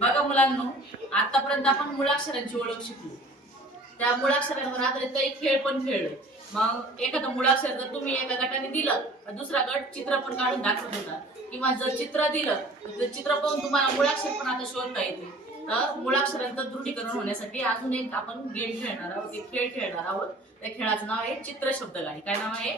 बघा मुलांनो, आतापर्यंत आपण मुळाक्षरांची ओळख शिकलो. त्या मुळाक्षरांवर आधारित काही खेळ पण खेळलोय. मग एखादं मुळाक्षर जर तुम्ही एका गटाने दिलं तर दुसरा गट चित्र पण काढून दाखवत होता, किंवा जर चित्र दिलं तर ते चित्र पाहून तुम्हाला मुळाक्षर पण आता शोधता येते. तर मुळाक्षरांचं दृढीकरण होण्यासाठी अजून एक आपण गेम खेळणार आहोत, एक खेळ खेळणार आहोत. त्या खेळाचं नाव आहे चित्र शब्द गाडी. काय नाव आहे?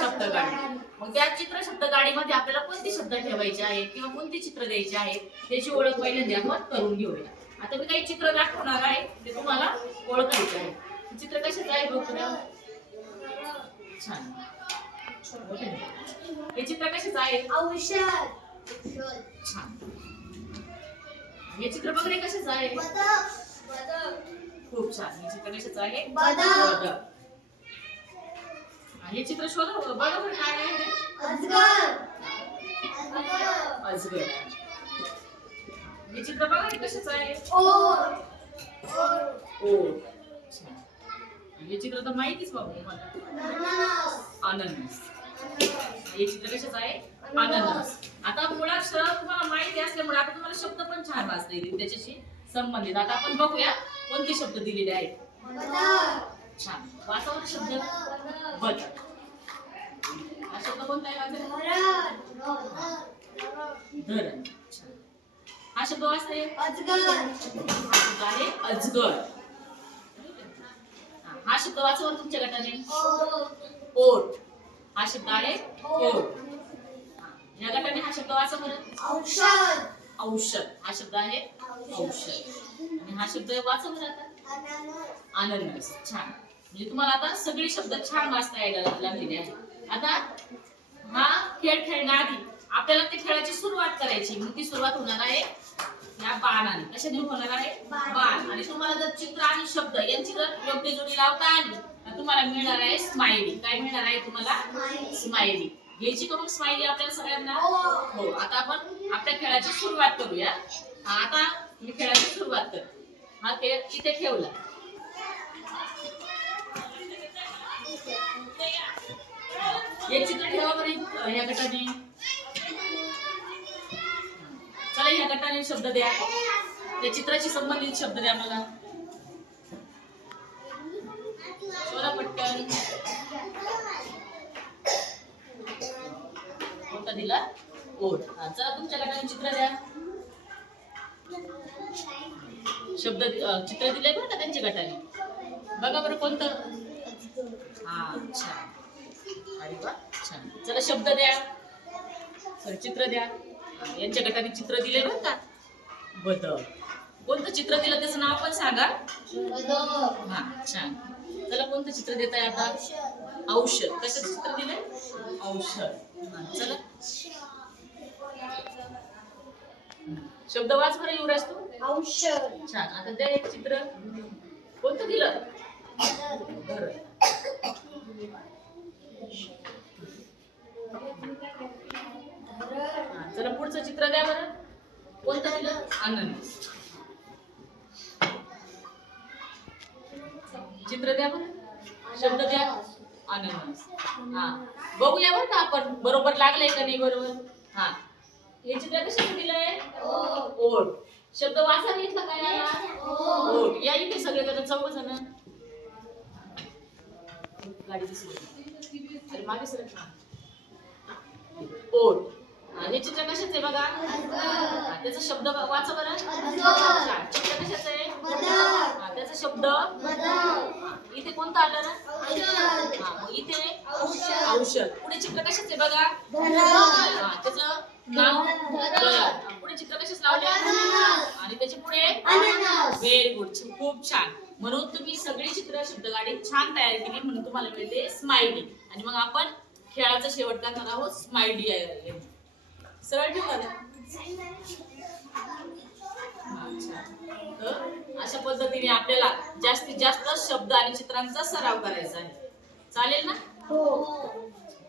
शब्द गाडी. मग त्या चित्र शब्द गाडीमध्ये आपल्याला कोणते शब्द ठेवायचे आहेत किंवा कोणती चित्र द्यायची आहेत त्याची ओळख पहिल्यांदा आपण करून घेऊया. आता मी काही चित्र दाखवणार आहे, ते तुम्हाला ओळखायचे आहे. चित्र कशाचं आहे बघूया. छान. हे चित्र कशाचं आहे? औषध. छान. हे चित्र बघणे कशाचं आहे? खूप छान. हे चित्र कशाचं आहे? बदक. हे चित्र शोधा बघा बरं काय आहे? अजगर. अजगर. हे चित्र बघा हे कशाचं आहे? ओर. छान. हे चित्र तर माहितीच बाबा तुम्हाला. अननस. हे चित्र कशाचं आहे? अननस. आता मुळाक्षर तुम्हाला माहिती असल्यामुळे आता तुम्हाला शब्द पण छान वाचता येतील त्याच्याशी संबंधित. आता आपण बघूया कोणते शब्द दिलेले आहेत. छान. वाचावा शब्द. बदक. हा शब्द कोणता आहे? धरण. हा शब्द वाचता येईल? अजगर. हा शब्द वाचवा तुमच्या गटाने. ओठ. हा शब्द आहे ओठ. या गटाने हा शब्द वाचा बरं. औषध. औषध. हा शब्द आहे औषध. आणि हा शब्द वाचा बरं आता. अननस. छान. म्हणजे तुम्हाला आता सगळे शब्द छान वाचता यायला लागलेले आहेत. आता हा खेळ खेळण्याआधी आपल्याला त्या खेळाची सुरुवात करायची. मग ती सुरुवात होणार आहे या बाणाने. कशाने होणार आहे? बाण. आणि तुम्हाला जर चित्र आणि शब्द यांची जर योग्य जोडी लावता आली तर तुम्हाला मिळणार आहे स्माइली. काय मिळणार आहे तुम्हाला? स्माइली. घ्यायची का मग स्माइली आपल्याला सगळ्यांना? हो. आता आपण आपल्या खेळाची सुरुवात करूया. आता मी खेळाची सुरुवात करते. हा खेळ इथे ठेवला. एक चित्र ठेवा बरं या गटाने. चला या गटाने शब्द द्या. त्या चित्राशी संबंधित शब्द द्या मला. शोधा पटकन. कोणता दिला? ओठ. चला तुमच्या गटाने चित्र द्या. शब्द चित्र दिले बरं का त्यांच्या गटाने. बघा बरं कोणतं. छान. अरे वा छान. चला शब्द द्या. सॉरी चित्र द्या. यांच्या गटाने चित्र दिले बरं का. बदक. कोणतं चित्र दिलं त्याचं नाव पण सांगा. छान. चला कोणतं चित्र देत आहे आता? औषध. कशाचं चित्र दिलंय? औषध. चला शब्द वाच बरं युवराज तू. औषध. छान. आता द्या एक चित्र. कोणतं दिलं? धरण. चला पुढचं चित्र द्या बरं. कोणतं दिलं? अननस. चित्र द्या बरं. शब्द द्या. अननस. बघूया बरं का आपण बरोबर लागलंय का नाही बरोबर. हे चित्र कशाचं दिलंय? ओठ. शब्द वाचा घेतला काय याला? ओठ. या इथे सगळेजण चौघजण. गाडी दिसली. अरे मागे सर. ओठ. हे चित्र कशाचं आहे बघा. त्याचा शब्द वाचा बरं. चित्र कशाचं आहे? त्याचा शब्द. इथे कोणतं आलं ना? इथे औषध. पुढे चित्र कशाचं आहे बघा. त्याचं नाव. पुढे चित्र कशाच लावले? आणि त्याच्या पुढे. Very good. खूप छान. म्हणून तुम्ही सगळी चित्र शब्द गाडी छान तयार केली म्हणून तुम्हाला मिळते स्माइली. आणि मग आपण खेळाचा शेवट करणार आहोत स्माइली. सरळ ठेवा. अशा पद्धतीने आपल्याला जास्तीत जास्त शब्द आणि चित्रांचा सराव करायचा आहे. चालेल ना? हो.